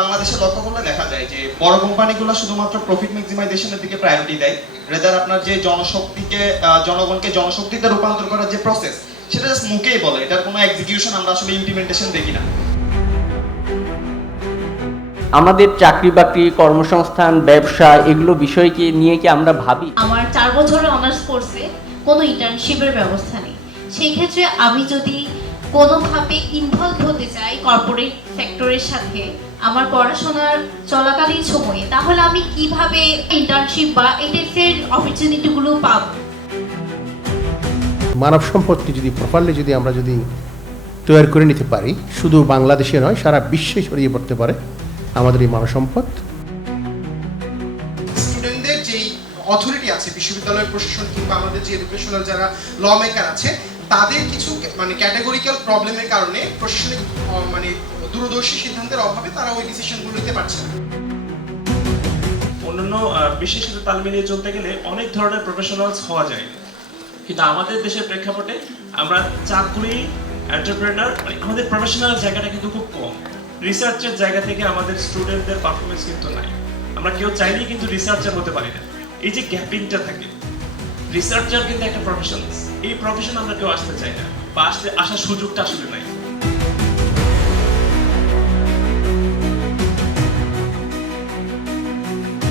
বাংলাদেশে লক্ষ্য করলে দেখা যায় যে বড় কোম্পানিগুলো শুধুমাত্র প্রফিট ম্যাক্সিমাইজেশনের দিকে প্রায়োরিটি দেয়, রেদার আপনার যে জনগণকে জনশক্তিতে রূপান্তর করার যে প্রসেস সেটা জাস্ট মুখেই বলে, এটার কোনো এক্সিকিউশন আমরা আসলে ইমপ্লিমেন্টেশন দেখি না। আমাদের চাকরি বাকরি, কর্মসংস্থান, ব্যবসা এগুলো বিষয়কে নিয়ে কি আমরা ভাবি? আমার 4 বছরের অনার্স কোর্সে কোনো ইন্টার্নশিপের ব্যবস্থা নেই। সেই ক্ষেত্রে আমি যদি কোনোভাবে ইনভলভ হতে চাই কর্পোরেট সেক্টরের সাথে আমার পড়াশোনার চলাকালীন সময়ে, তাহলে আমি কিভাবে ইন্টার্নশিপ বা এডেক্সের অপরচুনিটিগুলো পাবো? মানব সম্পদকে যদি প্রপারলি আমরা তৈরি করে নিতে পারি, শুধু বাংলাদেশে নয় সারা বিশ্বে ছড়িয়ে পড়তে পারে আমাদের এই মানব সম্পদ। স্টুডেন্টদের যেই অথরিটি আছে, বিশ্ববিদ্যালয়ের প্রশাসন কিংবা আমাদের যে এডুকেশনাল যারা ল মেকার আছে, তাদের কিছু ক্যাটাগরিক্যাল প্রবলেমের কারণে প্রশাসনিক দূরদর্শী সিদ্ধান্তের অভাবে তারা ওই ডিসিশনগুলো নিতে পারছে না। অন্যান্য বিশ্বের সাথে তাল মিলিয়ে চলতে গেলে অনেক ধরনের প্রফেশনালস হওয়া যায়, কিন্তু আমাদের দেশের প্রেক্ষাপটে আমরা চাকরি, এন্টারপ্রেনার, আমাদের প্রফেশনাল জায়গাটা কিন্তু খুব কম। রিসার্চের জায়গা থেকে আমাদের স্টুডেন্টদের পারফরমেন্স কিন্তু নাই। আমরা কেউ চাইলেই কিন্তু রিসার্চার হতে পারি না। এই যে গ্যাপিংটা থাকে, রিসার্চার কিন্তু একটা প্রফেশন, এই প্রফেশন আমরা কেউ আসতে চাই না, বা আসার সুযোগটা আসলে নাই।